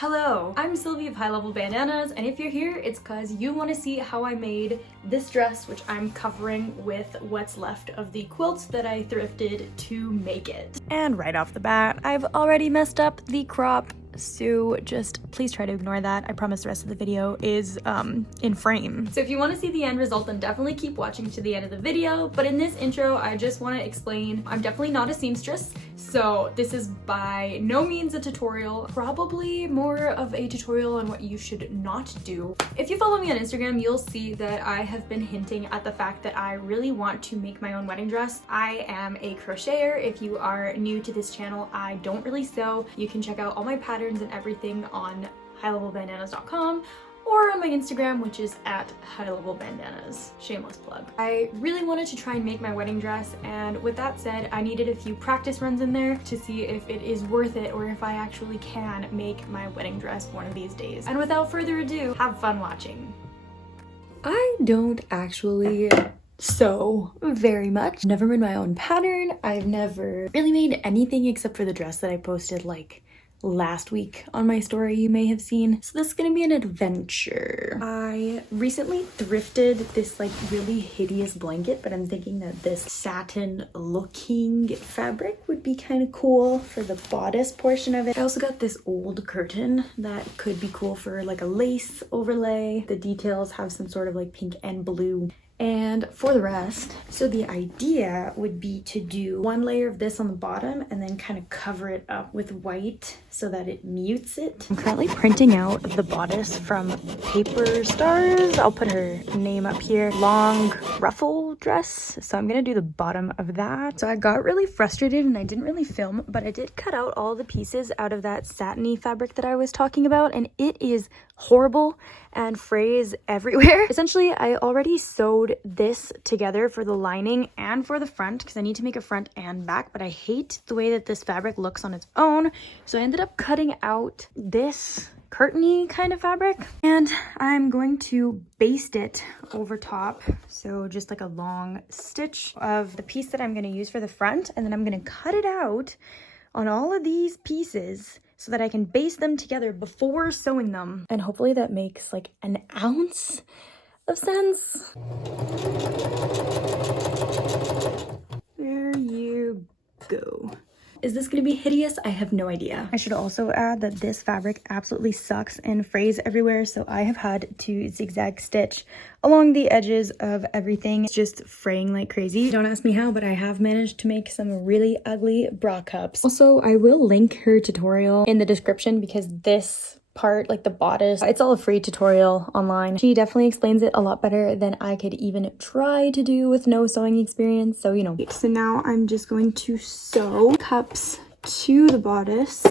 Hello, I'm Sylvie of High Level Bandanas, and if you're here, it's because you want to see how I made this dress, which I'm covering with what's left of the quilts that I thrifted to make it. And right off the bat, I've already messed up the crop, so just please try to ignore that. I promise the rest of the video is in frame. So if you want to see the end result, then definitely keep watching to the end of the video. But in this intro, I just want to explain I'm definitely not a seamstress, so this is by no means a tutorial, probably more of a tutorial on what you should not do. If you follow me on Instagram, you'll see that I have been hinting at the fact that I really want to make my own wedding dress. I am a crocheter. If you are new to this channel, I don't really sew. You can check out all my patterns and everything on highlevelbandanas.com or on my Instagram, which is at highlevelbandanas. Shameless plug. I really wanted to try and make my wedding dress, and with that said, I needed a few practice runs in there to see if it is worth it or if I actually can make my wedding dress one of these days. And without further ado, have fun watching. I don't actually sew very much. Never made my own pattern. I've never really made anything except for the dress that I posted like last week on my story, you may have seen. So this is gonna be an adventure. I recently thrifted this like really hideous blanket, but I'm thinking that this satin looking fabric would be kind of cool for the bodice portion of it. I also got this old curtain that could be cool for like a lace overlay. The details have some sort of like pink and blue. And for the rest, so the idea would be to do one layer of this on the bottom and then kind of cover it up with white so that it mutes it. I'm currently printing out the bodice from Paper Stars. I'll put her name up here. Long ruffle dress. So I'm gonna do the bottom of that. So I got really frustrated and I didn't really film, but I did cut out all the pieces out of that satiny fabric that I was talking about, and it is horrible and frays everywhere. Essentially, I already sewed this together for the lining and for the front because I need to make a front and back, but I hate the way that this fabric looks on its own. So I ended up cutting out this curtainy kind of fabric, and I'm going to baste it over top. So just like a long stitch of the piece that I'm going to use for the front, and then I'm going to cut it out on all of these pieces so that I can baste them together before sewing them. And hopefully that makes like an ounce of sense. There you go. Is this gonna be hideous? I have no idea. I should also add that this fabric absolutely sucks and frays everywhere, so I have had to zigzag stitch along the edges of everything. It's just fraying like crazy. Don't ask me how, but I have managed to make some really ugly bra cups. Also, I will link her tutorial in the description because this part, like the bodice, it's all a free tutorial online. She definitely explains it a lot better than I could even try to do with no sewing experience, so you know. So now I'm just going to sew cups to the bodice.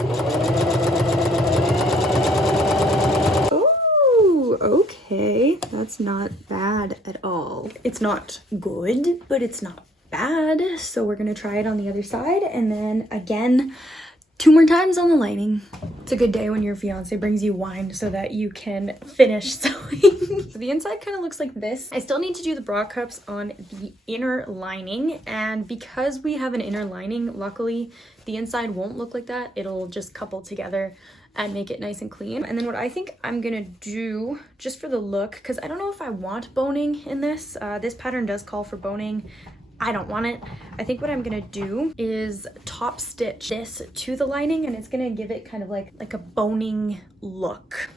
Oh, okay, that's not bad at all. It's not good, but it's not bad, so we're gonna try it on the other side, and then again 2 more times on the lining. It's a good day when your fiance brings you wine so that you can finish sewing. So the inside kind of looks like this. I still need to do the bra cups on the inner lining, and because we have an inner lining, luckily the inside won't look like that. It'll just couple together and make it nice and clean. And then what I think I'm gonna do, just for the look, because I don't know if I want boning in this. This pattern does call for boning. I don't want it. I think what I'm gonna do is top stitch this to the lining, and it's gonna give it kind of like a boning look.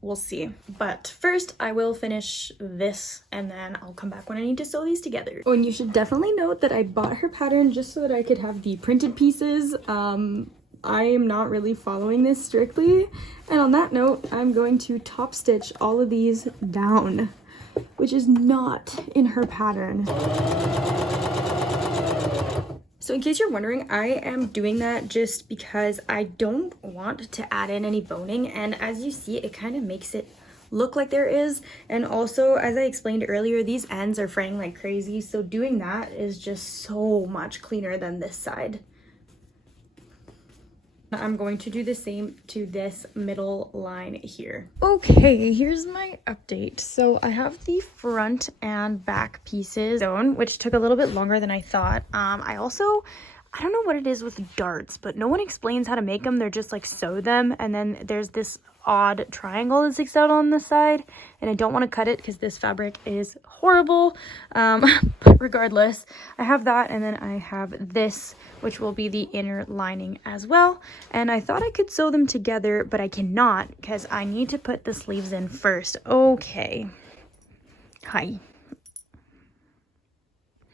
We'll see. But first I will finish this and then I'll come back when I need to sew these together. Oh, and you should definitely note that I bought her pattern just so that I could have the printed pieces. I am not really following this strictly. And on that note, I'm going to top stitch all of these down, which is not in her pattern. So in case you're wondering, I am doing that just because I don't want to add in any boning, and as you see, it kind of makes it look like there is. And also, as I explained earlier, these ends are fraying like crazy, so doing that is just so much cleaner than this side. I'm going to do the same to this middle line here. Okay, here's my update. So I have the front and back pieces sewn, which took a little bit longer than I thought. I also I don't know what it is with darts, but no one explains how to make them. They're just like sew them, and then there's this odd triangle that sticks out on the side, and I don't want to cut it because this fabric is horrible. But regardless, I have that, and then I have this, which will be the inner lining as well. And I thought I could sew them together, but I cannot because I need to put the sleeves in first. Okay. Hi.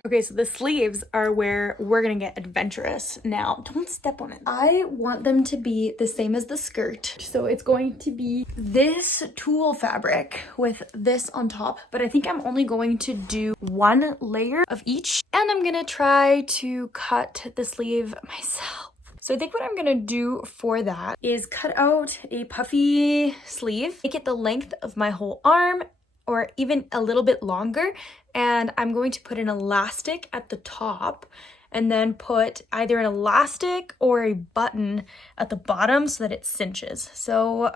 Okay, so the sleeves are where we're gonna get adventurous. Now, don't step on it. I want them to be the same as the skirt. So it's going to be this tulle fabric with this on top, but I think I'm only going to do one layer of each. And I'm gonna try to cut the sleeve myself. So I think what I'm gonna do for that is cut out a puffy sleeve, make it the length of my whole arm, or even a little bit longer, and I'm going to put an elastic at the top and then put either an elastic or a button at the bottom so that it cinches. So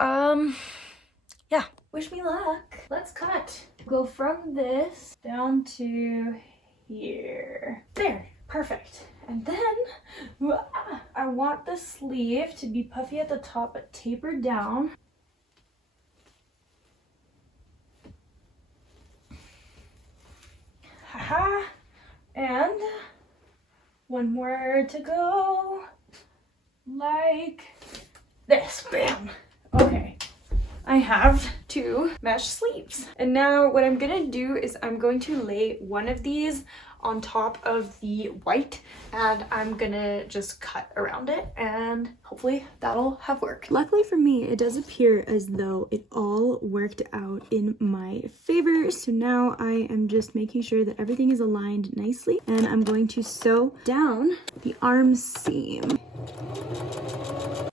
yeah, wish me luck. Let's cut. Go from this down to here. There, perfect. And then I want the sleeve to be puffy at the top but tapered down. Haha, and one more to go, like this, bam. Okay, I have two mesh sleeves. And now what I'm gonna do is I'm going to lay one of these on top of the white, and I'm gonna just cut around it, and hopefully that'll have worked. Luckily for me, it does appear as though it all worked out in my favor. So now I am just making sure that everything is aligned nicely, and I'm going to sew down the arm seam.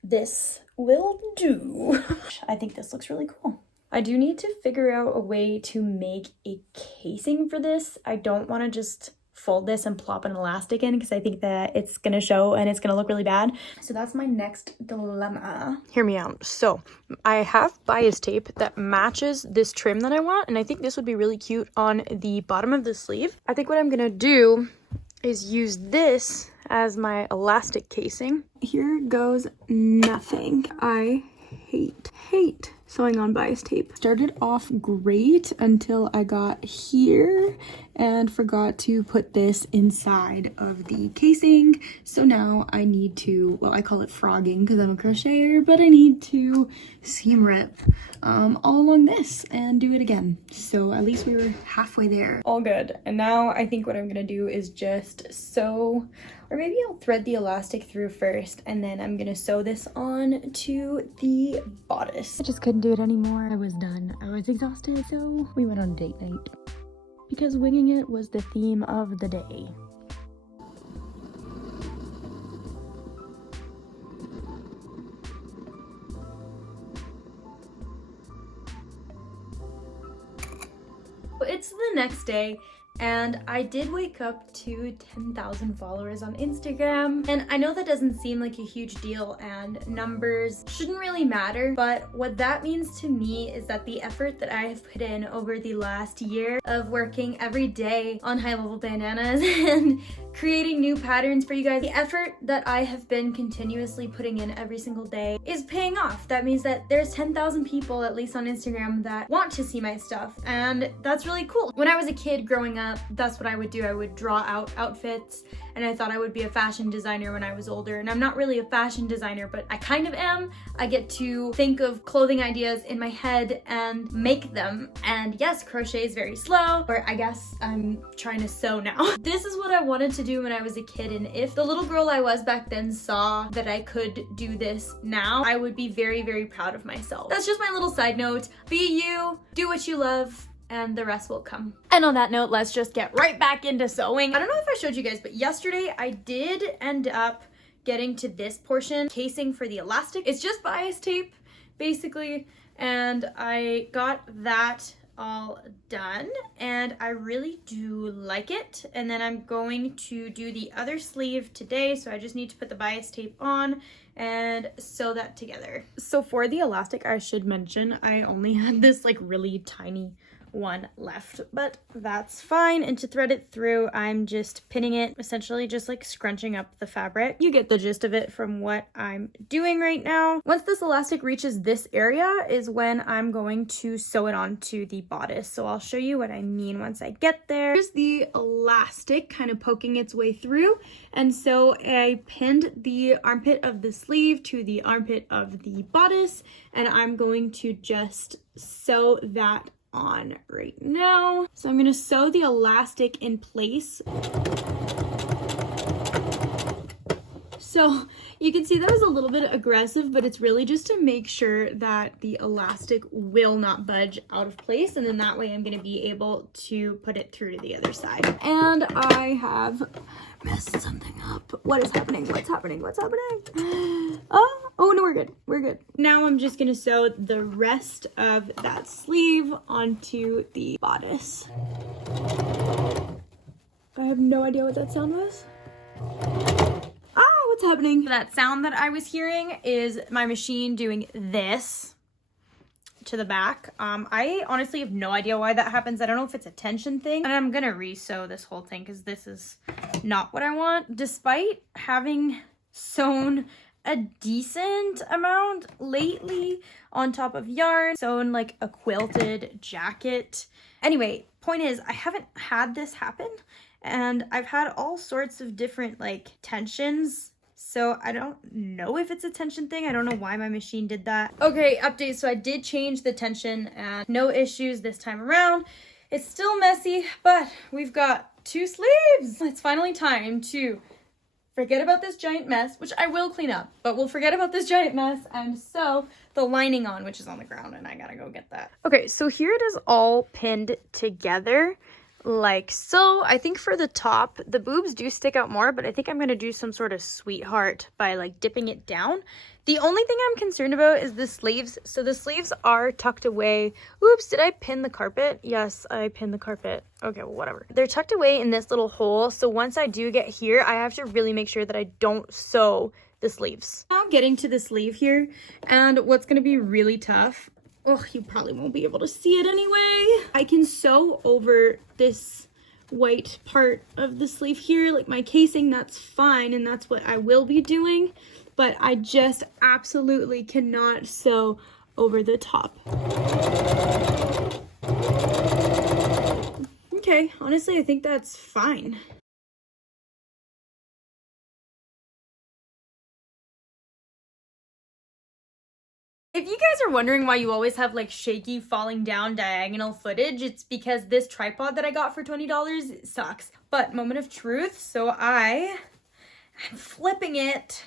This will do. I think this looks really cool. I do need to figure out a way to make a casing for this. I don't want to just fold this and plop an elastic in because I think that it's gonna show and it's gonna look really bad. So that's my next dilemma. Hear me out. So I have bias tape that matches this trim that I want, and I think this would be really cute on the bottom of the sleeve. I think what I'm gonna do is use this as my elastic casing. Here goes nothing. I hate sewing on bias tape. Started off great until I got here and forgot to put this inside of the casing. So now I need to, well, I call it frogging because I'm a crocheter, but I need to seam rip all along this and do it again. So at least we were halfway there. All good. And now I think what I'm gonna do is just sew, or maybe I'll thread the elastic through first, and then I'm gonna sew this on to the bodice. I just couldn't do it anymore. I was done. I was exhausted, so we went on date night. Because winging it was the theme of the day. It's the next day, and I did wake up to 10,000 followers on Instagram. And I know that doesn't seem like a huge deal and numbers shouldn't really matter, but what that means to me is that the effort that I have put in over the last year of working every day on high level bandanas and creating new patterns for you guys, the effort that I have been continuously putting in every single day is paying off. That means that there's 10,000 people, at least on Instagram, that want to see my stuff, and that's really cool. When I was a kid growing up, that's what I would do. I would draw out outfits, and I thought I would be a fashion designer when I was older. And I'm not really a fashion designer, but I kind of am. I get to think of clothing ideas in my head and make them. And yes, crochet is very slow, or I guess I'm trying to sew now. This is what I wanted to do when I was a kid, and if the little girl I was back then saw that I could do this now, I would be very, very proud of myself. That's just my little side note. Be you, do what you love, and the rest will come. And on that note, let's just get right back into sewing. I don't know if I showed you guys, but yesterday I did end up getting to this portion, casing for the elastic. It's just bias tape, basically, and I got that all done, and I really do like it. And then I'm going to do the other sleeve today, so I just need to put the bias tape on and sew that together. So for the elastic, I should mention I only had this like really tiny one left, but that's fine. And to thread it through, I'm just pinning it, essentially just like scrunching up the fabric. You get the gist of it from what I'm doing right now. Once this elastic reaches this area is when I'm going to sew it onto the bodice. So I'll show you what I mean once I get there. Here's the elastic kind of poking its way through. And so I pinned the armpit of the sleeve to the armpit of the bodice, and I'm going to just sew that on right now. So I'm going to sew the elastic in place. So you can see that was a little bit aggressive, but it's really just to make sure that the elastic will not budge out of place. And then that way I'm going to be able to put it through to the other side. And I have messed something up. What is happening? What's happening? What's happening? Oh no, we're good. We're good. Now I'm just going to sew the rest of that sleeve onto the bodice. I have no idea what that sound was. What's happening? That sound that I was hearing is my machine doing this to the back. I honestly have no idea why that happens. I don't know if it's a tension thing. And I'm gonna re-sew this whole thing because this is not what I want. Despite having sewn a decent amount lately on top of yarn, sewn like a quilted jacket. Anyway, point is, I haven't had this happen, and I've had all sorts of different like tensions. So I don't know if it's a tension thing. I don't know why my machine did that. Okay, update. So I did change the tension and no issues this time around. It's still messy, but we've got 2 sleeves. It's finally time to forget about this giant mess, which I will clean up, but we'll forget about this giant mess and sew the lining on, which is on the ground, and I gotta go get that. Okay, so here it is all pinned together. Like so. I think for the top, the boobs do stick out more, but I think I'm going to do some sort of sweetheart by like dipping it down. The only thing I'm concerned about is the sleeves. So the sleeves are tucked away. Oops, did I pin the carpet? Yes, I pinned the carpet. Okay, well, whatever. They're tucked away in this little hole. So once I do get here, I have to really make sure that I don't sew the sleeves. Now getting to the sleeve here, and what's going to be really tough, oh, you probably won't be able to see it anyway. I can sew over this white part of the sleeve here, like my casing, that's fine, and that's what I will be doing, but I just absolutely cannot sew over the top. Okay, honestly, I think that's fine. If you guys are wondering why you always have like shaky falling down diagonal footage, it's because this tripod that I got for $20 sucks. But moment of truth, so I am flipping it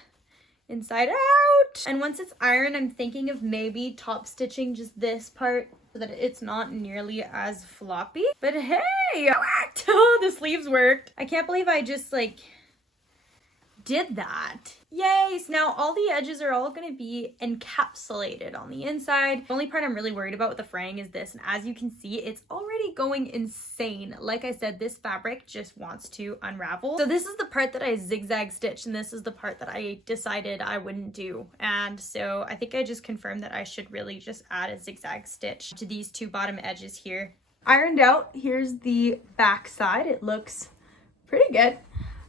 inside out. And once it's ironed, I'm thinking of maybe top stitching just this part so that it's not nearly as floppy. But hey, it worked! Oh, the sleeves worked. I can't believe I just like did that. Yay! So now all the edges are all going to be encapsulated on the inside. The only part I'm really worried about with the fraying is this, and as you can see, it's already going insane. Like I said, this fabric just wants to unravel. So this is the part that I zigzag stitched, and this is the part that I decided I wouldn't do. And so I think I just confirmed that I should really just add a zigzag stitch to these 2 bottom edges here. Ironed out, here's the back side. It looks pretty good.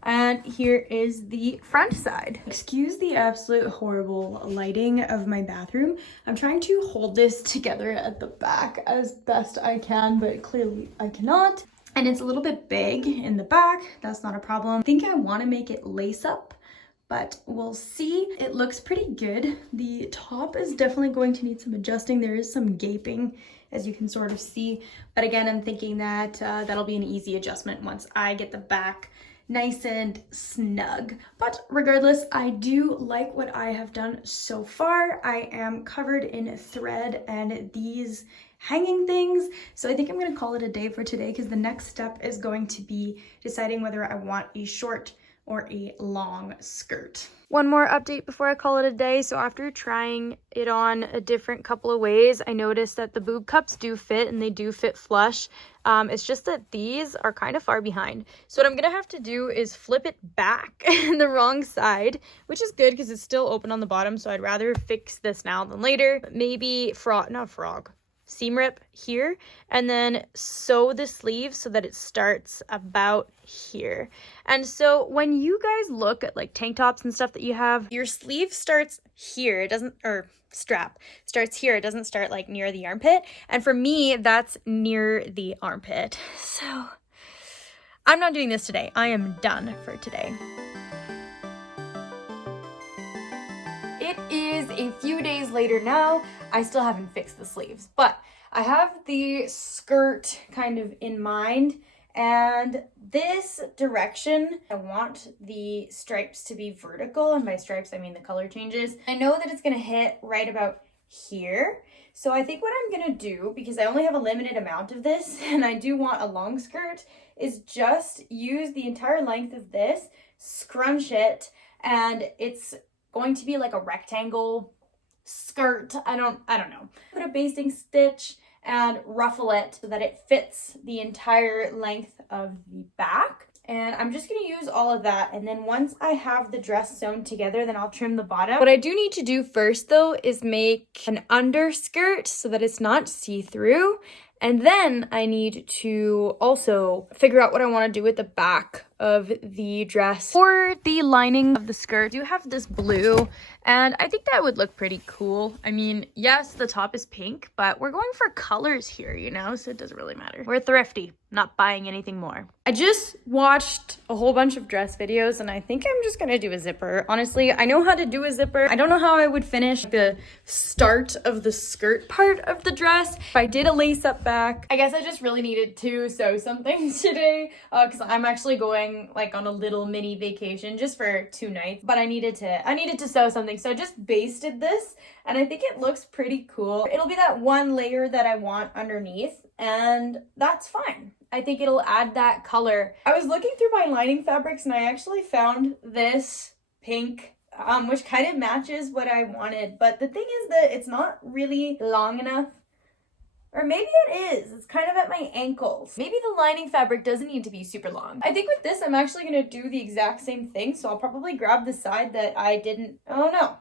And here is the front side. Excuse the absolute horrible lighting of my bathroom. I'm trying to hold this together at the back as best I can, but clearly I cannot. And it's a little bit big in the back. That's not a problem. I think I want to make it lace up, but we'll see. It looks pretty good. The top is definitely going to need some adjusting. There is some gaping, as you can sort of see. But again, I'm thinking that that'll be an easy adjustment once I get the back nice and snug. But regardless, I do like what I have done so far. I am covered in thread and these hanging things, so I think I'm gonna call it a day for today, because the next step is going to be deciding whether I want a short or a long skirt. One more update before I call it a day. So after trying it on a different couple of ways, I noticed that the boob cups do fit, and they do fit flush. It's just that these are kind of far behind. So what I'm gonna have to do is flip it back the wrong side, which is good because it's still open on the bottom. So I'd rather fix this now than later. But maybe seam rip here, and then sew the sleeve so that it starts about here. And so when you guys look at like tank tops and stuff that you have, your sleeve starts here. It doesn't, or strap starts here. It doesn't start like near the armpit. And for me, that's near the armpit. So I'm not doing this today. I am done for today. It is a few days later now. I still haven't fixed the sleeves, but I have the skirt kind of in mind, and this direction, I want the stripes to be vertical, and by stripes I mean the color changes. I know that it's gonna hit right about here, so I think what I'm gonna do, because I only have a limited amount of this and I do want a long skirt, is just use the entire length of this, scrunch it, and it's going to be like a rectangle skirt. I don't know. Put a basting stitch and ruffle it so that it fits the entire length of the back. And I'm just gonna use all of that. And then once I have the dress sewn together, then I'll trim the bottom. What I do need to do first though is make an underskirt so that it's not see-through. And then I need to also figure out what I want to do with the back of the dress. For the lining of the skirt, I do have this blue, and I think that would look pretty cool. I mean, yes, the top is pink, but we're going for colors here, you know, so it doesn't really matter. We're thrifty, not buying anything more. I just watched a whole bunch of dress videos, and I think I'm just gonna do a zipper. Honestly, I know how to do a zipper. I don't know how I would finish the start of the skirt part of the dress. If I did a lace up back, I guess I just really needed to sew something today, because I'm actually going like on a little mini vacation just for 2 nights, but I needed to sew something, so I just basted this, and I think it looks pretty cool. It'll be that one layer that I want underneath, and that's fine. I think it'll add that color. I was looking through my lining fabrics and I actually found this pink, which kind of matches what I wanted, but the thing is that it's not really long enough. Or maybe it is. It's kind of at my ankles. Maybe the lining fabric doesn't need to be super long. I think with this, I'm actually going to do the exact same thing. So I'll probably grab the side that I didn't... Oh, no.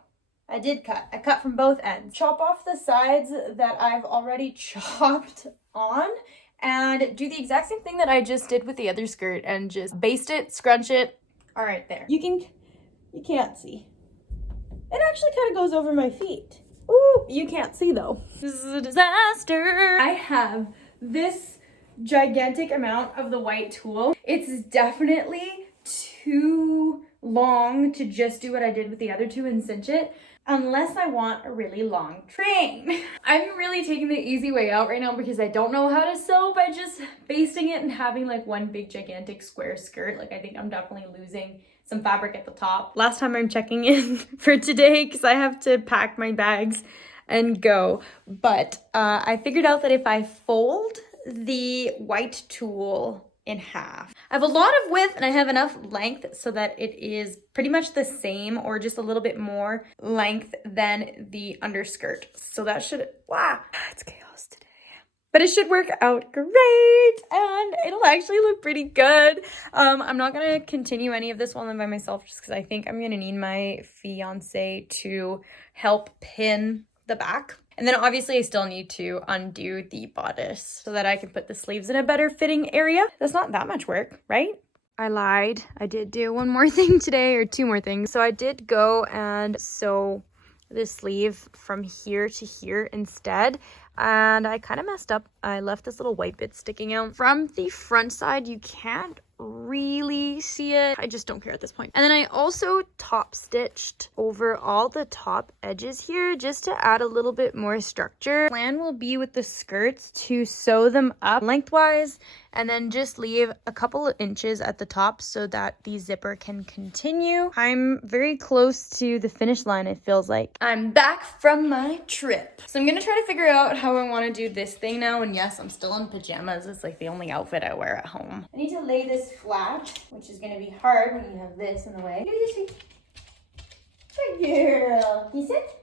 I did cut. I cut from both ends. Chop off the sides that I've already chopped on and do the exact same thing that I just did with the other skirt and just baste it, scrunch it. All right, there. You can't see. It actually kind of goes over my feet. Ooh, you can't see though. This is a disaster. I have this gigantic amount of the white tulle. It's definitely too long to just do what I did with the other two and cinch it, unless I want a really long train. I'm really taking the easy way out right now because I don't know how to sew by just basting it and having like one big gigantic square skirt. Like I think I'm definitely losing some fabric at the top. Last time I'm checking in for today because I have to pack my bags and go. But I figured out that if I fold the white tulle in half, I have a lot of width and I have enough length so that it is pretty much the same or just a little bit more length than the underskirt. So that should, wow, it's chaos today. But it should work out great and it'll actually look pretty good. I'm not gonna continue any of this while I'm by myself just because I think I'm gonna need my fiance to help pin the back. And then obviously I still need to undo the bodice so that I can put the sleeves in a better fitting area. That's not that much work, right? I lied. I did do one more thing today, or 2 more things. So I did go and sew the sleeve from here to here instead. And I kind of messed up. I left this little white bit sticking out. From the front side, you can't really see it. I just don't care at this point. And then I also top stitched over all the top edges here just to add a little bit more structure. Plan will be with the skirts to sew them up lengthwise and then just leave a couple of inches at the top so that the zipper can continue. I'm very close to the finish line, it feels like. I'm back from my trip. So I'm gonna try to figure out how I want to do this thing now. And yes, I'm still in pajamas. It's like the only outfit I wear at home. I need to lay this flat, which is gonna be hard when you have this in the way. Good girl. You sit?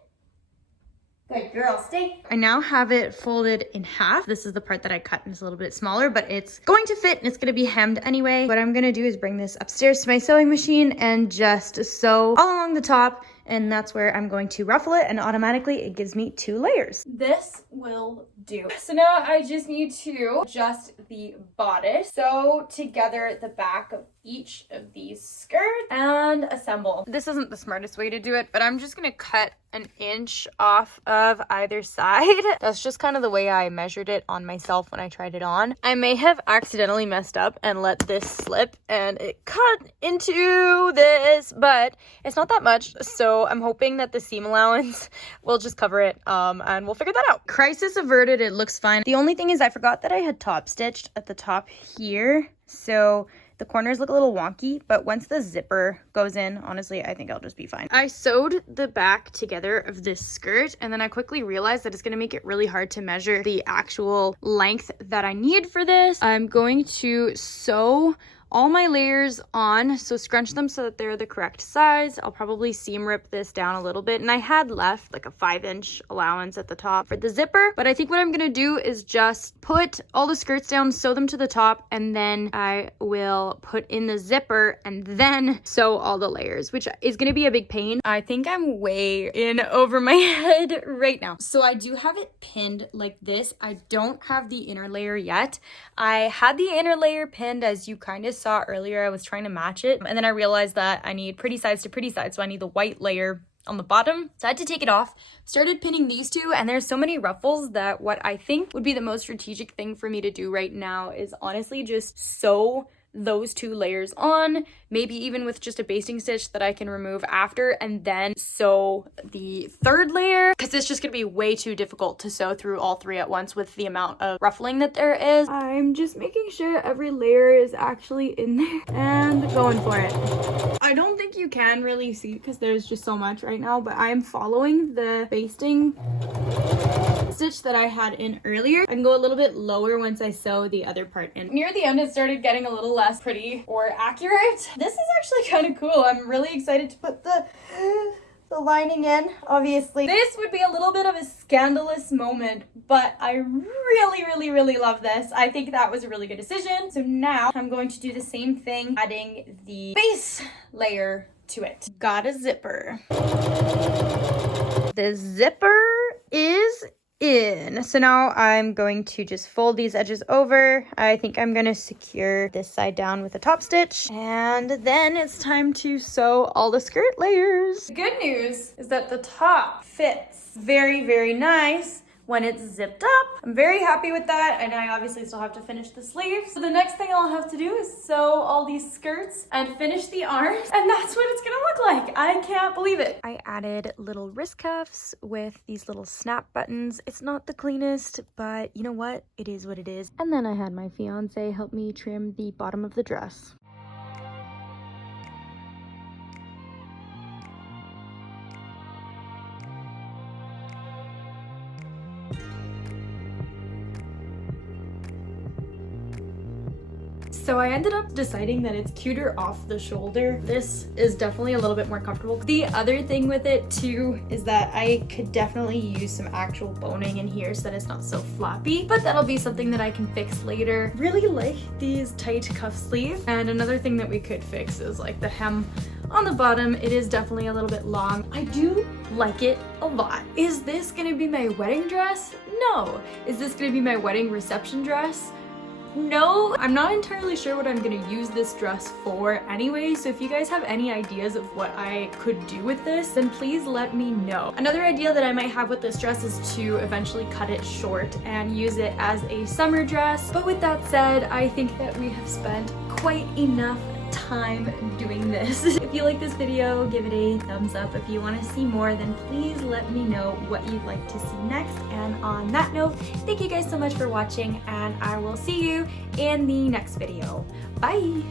Good girl, stay. I now have it folded in half. This is the part that I cut and it's a little bit smaller, but it's going to fit and it's gonna be hemmed anyway. What I'm gonna do is bring this upstairs to my sewing machine and just sew all along the top and that's where I'm going to ruffle it, and automatically it gives me 2 layers. This will do. So now I just need to adjust the bodice, sew together the back of each of these skirts, and assemble. This isn't the smartest way to do it, but I'm just gonna cut an inch off of either side. That's just kind of the way I measured it on myself when I tried it on. I may have accidentally messed up and let this slip and it cut into this, but it's not that much, so I'm hoping that the seam allowance will just cover it, and we'll figure that out. Crisis averted, it looks fine. The only thing is I forgot that I had top stitched at the top here, so the corners look a little wonky, but once the zipper goes in, honestly, I think I'll just be fine. I sewed the back together of this skirt, and then I quickly realized that it's gonna make it really hard to measure the actual length that I need for this. I'm going to sew all my layers on, so scrunch them so that they're the correct size. I'll probably seam rip this down a little bit, and I had left like a 5-inch allowance at the top for the zipper, but I think what I'm gonna do is just put all the skirts down, sew them to the top, and then I will put in the zipper and then sew all the layers, which is gonna be a big pain. I think I'm way in over my head right now. So I do have it pinned like this. I don't have the inner layer yet. I had the inner layer pinned, as you kind of saw earlier. I was trying to match it, and then I realized that I need pretty sides to pretty sides, so I need the white layer on the bottom. So I had to take it off, started pinning these two, and there's so many ruffles that what I think would be the most strategic thing for me to do right now is honestly just sew those 2 layers on, maybe even with just a basting stitch that I can remove after, and then sew the 3rd layer, because it's just gonna be way too difficult to sew through all 3 at once with the amount of ruffling that there is. I'm just making sure every layer is actually in there and going for it. I don't think you can really see because there's just so much right now, but I'm following the basting stitch that I had in earlier. I can go a little bit lower once I sew the other part in. Near the end, it started getting a little less pretty or accurate. This is actually kind of cool. I'm really excited to put the lining in, obviously. This would be a little bit of a scandalous moment, but I really love this. I think that was a really good decision. So now I'm going to do the same thing, adding the base layer to it. Got a zipper. The zipper is in. So now I'm going to just fold these edges over. I think I'm going to secure this side down with a top stitch, and then it's time to sew all the skirt layers. Good news is that the top fits very nice when it's zipped up. I'm very happy with that, and I obviously still have to finish the sleeves. So the next thing I'll have to do is sew all these skirts and finish the arms, and that's what it's gonna look like. I can't believe it. I added little wrist cuffs with these little snap buttons. It's not the cleanest, but you know what? It is what it is. And then I had my fiance help me trim the bottom of the dress. So I ended up deciding that it's cuter off the shoulder. This is definitely a little bit more comfortable. The other thing with it too is that I could definitely use some actual boning in here so that it's not so floppy, but that'll be something that I can fix later. Really like these tight cuff sleeves. And another thing that we could fix is like the hem on the bottom. It is definitely a little bit long. I do like it a lot. Is this gonna be my wedding dress? No. Is this gonna be my wedding reception dress? No. I'm not entirely sure what I'm gonna use this dress for anyway, so if you guys have any ideas of what I could do with this, then please let me know. Another idea that I might have with this dress is to eventually cut it short and use it as a summer dress. But with that said, I think that we have spent quite enough time doing this. If you like this video, give it a thumbs up. If you want to see more, then please let me know what you'd like to see next. And on that note, thank you guys so much for watching, and I will see you in the next video. Bye!